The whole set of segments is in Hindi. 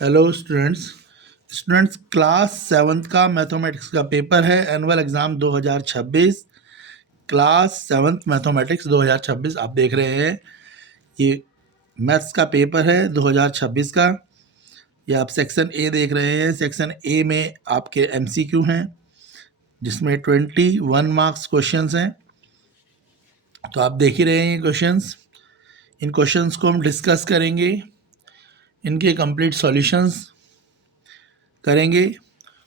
Hello students. क्लास सेवन्थ का मैथमेटिक्स का पेपर है, annual exam 2026। Class seventh mathematics 2026 आप देख रहे हैं। ये मैथ्स का पेपर है 2026 का। ये आप सेक्शन ए देख रहे हैं। सेक्शन ए में आपके एमसीक्यू हैं, जिसमें 21 मार्क्स क्वेश्चंस हैं। तो आप देख ही रहे हैं ये क्वेश्चंस। इन क्वेश्चंस को हम डिस्कस करेंगे, इनके कंप्लीट सॉल्यूशंस करेंगे।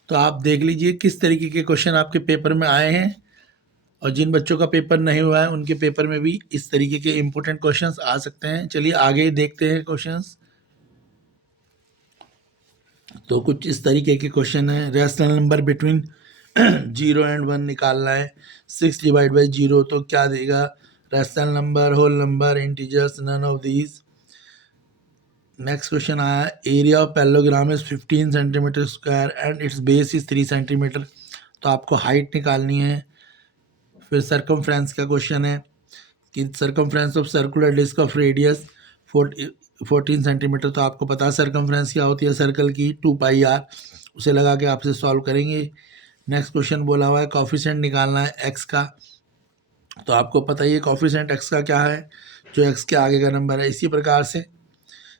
तो आप देख लीजिए किस तरीके के क्वेश्चन आपके पेपर में आए हैं, और जिन बच्चों का पेपर नहीं हुआ है उनके पेपर में भी इस तरीके के इम्पोर्टेंट क्वेश्चंस आ सकते हैं। चलिए आगे देखते हैं क्वेश्चंस। तो कुछ इस तरीके के क्वेश्चन है। रेशनल नंबर बिटवीन 0 और 1 निकालना है। 6 डिवाइड बाई 0 तो क्या देगा? Rational number, whole number, integers, none of these. Next question आया, area of parallelogram is 15 centimetre square and its base is 3 centimetre. तो आपको हाइट निकालनी है। फिर सरकमफ्रेंस का क्वेश्चन है कि circumference of circular disc of radius 14 centimetre. तो आपको पता है सरकमफ्रेंस क्या होती है सर्कल की, 2πr। उसे लगा के आपसे सॉल्व करेंगे। नेक्स्ट क्वेश्चन बोला हुआ है कॉफिशेंट निकालना है एक्स का। तो आपको पता ही है कॉफिशेंट एक्स का क्या है, जो एक्स के आगे का नंबर है। इसी प्रकार से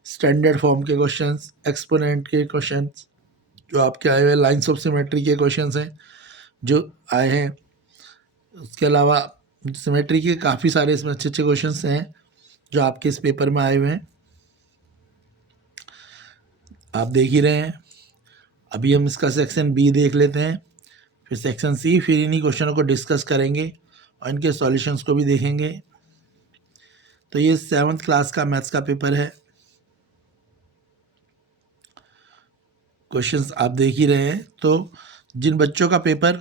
स्टैंडर्ड फॉर्म के क्वेश्चंस, एक्सपोनेंट के क्वेश्चंस जो आपके आए हुए, लाइन्स ऑफ सिमेट्री के क्वेश्चंस हैं जो आए हैं। उसके अलावा सिमेट्री के काफ़ी सारे इसमें अच्छे अच्छे क्वेश्चंस हैं जो आपके इस पेपर में आए हुए हैं, आप देख ही रहे हैं। अभी हम इसका सेक्शन बी देख लेते हैं, फिर सेक्शन सी, फिर इन्हीं क्वेश्चनों को डिस्कस करेंगे और इनके सॉल्यूशंस को भी देखेंगे। तो ये 7th क्लास का मैथ्स का पेपर है। क्वेश्चंस आप देख ही रहे हैं। तो जिन बच्चों का पेपर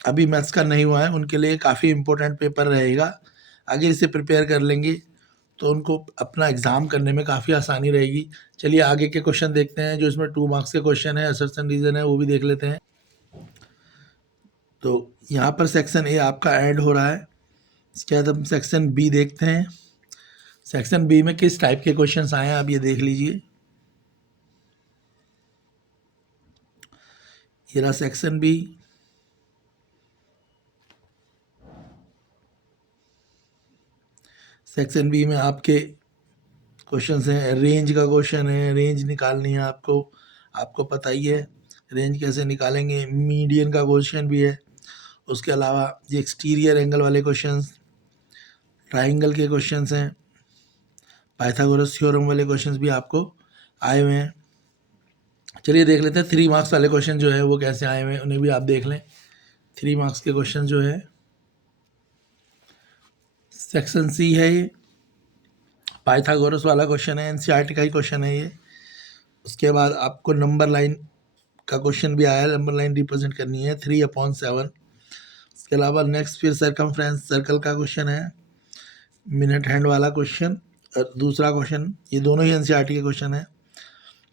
अभी मैथ्स का नहीं हुआ है उनके लिए काफ़ी इम्पोर्टेंट पेपर रहेगा। अगर इसे प्रिपेयर कर लेंगे तो उनको अपना एग्ज़ाम करने में काफ़ी आसानी रहेगी। चलिए आगे के क्वेश्चन देखते हैं, जो इसमें 2 मार्क्स के क्वेश्चन है, असर्शन रीज़न है, वो भी देख लेते हैं। तो यहाँ पर सेक्शन ए आपका ऐड हो रहा है। इसके बाद हम सेक्शन बी देखते हैं। सेक्शन बी में किस टाइप के क्वेश्चंस आए हैं आप ये देख लीजिए। ये रहा सेक्शन बी। सेक्शन बी में आपके क्वेश्चंस हैं, रेंज का क्वेश्चन है, रेंज निकालनी है आपको। आपको पता ही है रेंज कैसे निकालेंगे। मीडियन का क्वेश्चन भी है। उसके अलावा ये एक्सटीरियर एंगल वाले क्वेश्चंस, ट्राइंगल के क्वेश्चंस हैं, पाइथागोरस थ्योरम वाले क्वेश्चंस भी आपको आए हुए हैं। चलिए देख लेते हैं 3 मार्क्स वाले क्वेश्चन जो है वो कैसे आए हुए हैं, उन्हें भी आप देख लें। 3 मार्क्स के क्वेश्चन जो है, सेक्शन सी है ये, पाइथागोरस वाला क्वेश्चन है, एनसीईआरटी का ही क्वेश्चन है ये। उसके बाद आपको नंबर लाइन का क्वेश्चन भी आया है, नंबर लाइन रिप्रेजेंट करनी है 3/7। इसके अलावा नेक्स्ट फिर सरकमफ्रेंस सर्कल का क्वेश्चन है, मिनट हैंड वाला क्वेश्चन और दूसरा क्वेश्चन, ये दोनों ही एनसीईआरटी के क्वेश्चन है।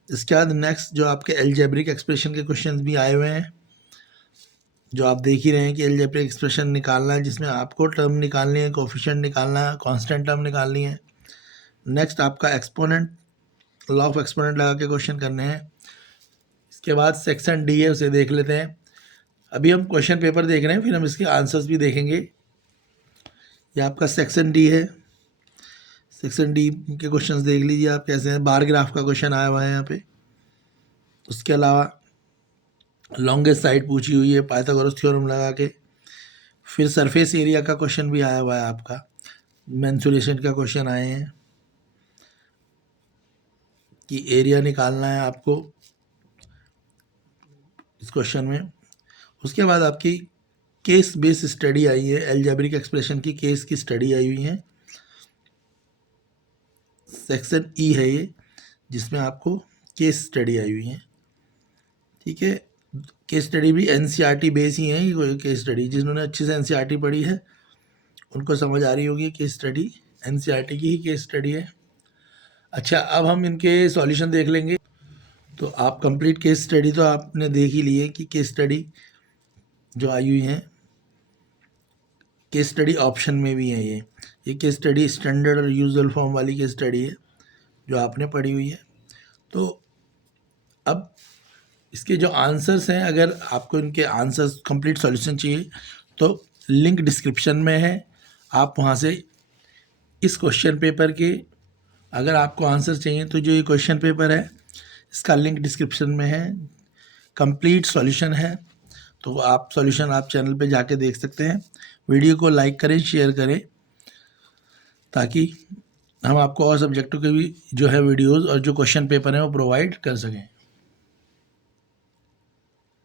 इसके बाद नेक्स्ट जो आपके एल्जेब्रिक एक्सप्रेशन के क्वेश्चन भी आए हुए हैं, जो आप देख ही रहे हैं कि एल्जेब्रिक एक्सप्रेशन निकालना है, जिसमें आपको टर्म निकालनी है, कोफिशिएंट निकालना है, कांस्टेंट टर्म निकालनी है। नेक्स्ट आपका एक्सपोनेंट, लॉ ऑफ एक्सपोनेंट लगा के क्वेश्चन करने हैं। इसके बाद सेक्शन डी है, उसे देख लेते हैं। अभी हम क्वेश्चन पेपर देख रहे हैं, फिर हम इसके आंसर्स भी देखेंगे। ये आपका सेक्शन डी है। सेक्शन डी के क्वेश्चंस देख लीजिए आप कैसे हैं। बार ग्राफ का क्वेश्चन आया हुआ है यहाँ पे। उसके अलावा लॉन्गेस्ट साइड पूछी हुई है पाइथागोरस थ्योरम लगा के। फिर सरफेस एरिया का क्वेश्चन भी आया हुआ है आपका। मेंसुरेशन का क्वेश्चन आए हैं कि एरिया निकालना है आपको इस क्वेश्चन में। उसके बाद आपकी केस बेस्ड स्टडी आई है, एल्जेब्रिक एक्सप्रेशन की केस की स्टडी आई हुई है। सेक्शन ई है ये, जिसमें आपको केस स्टडी आई हुई है। ठीक है, केस स्टडी भी एनसीईआरटी बेस ही है। ये केस स्टडी जिन्होंने अच्छे से एनसीईआरटी पढ़ी है उनको समझ आ रही होगी, केस स्टडी एनसीईआरटी की ही केस स्टडी है। अच्छा, अब हम इनके सॉल्यूशन देख लेंगे। तो आप कंप्लीट केस स्टडी तो आपने देख ही ली है कि केस स्टडी जो आई हुई है, केस स्टडी ऑप्शन में भी है। ये केस स्टडी स्टैंडर्ड और यूजुअल फॉर्म वाली केस स्टडी है जो आपने पढ़ी हुई है। तो अब इसके जो आंसर्स हैं, अगर आपको इनके आंसर्स कंप्लीट सॉल्यूशन चाहिए तो लिंक डिस्क्रिप्शन में है, आप वहाँ से इस क्वेश्चन पेपर के अगर आपको आंसर चाहिए तो जो ये क्वेश्चन पेपर है इसका लिंक डिस्क्रिप्शन में है, कंप्लीट सॉल्यूशन है, तो आप सॉल्यूशन आप चैनल पे जाके देख सकते हैं। वीडियो को लाइक करें, शेयर करें, ताकि हम आपको और सब्जेक्टों के भी जो है वीडियोस और जो क्वेश्चन पेपर हैं वो प्रोवाइड कर सकें।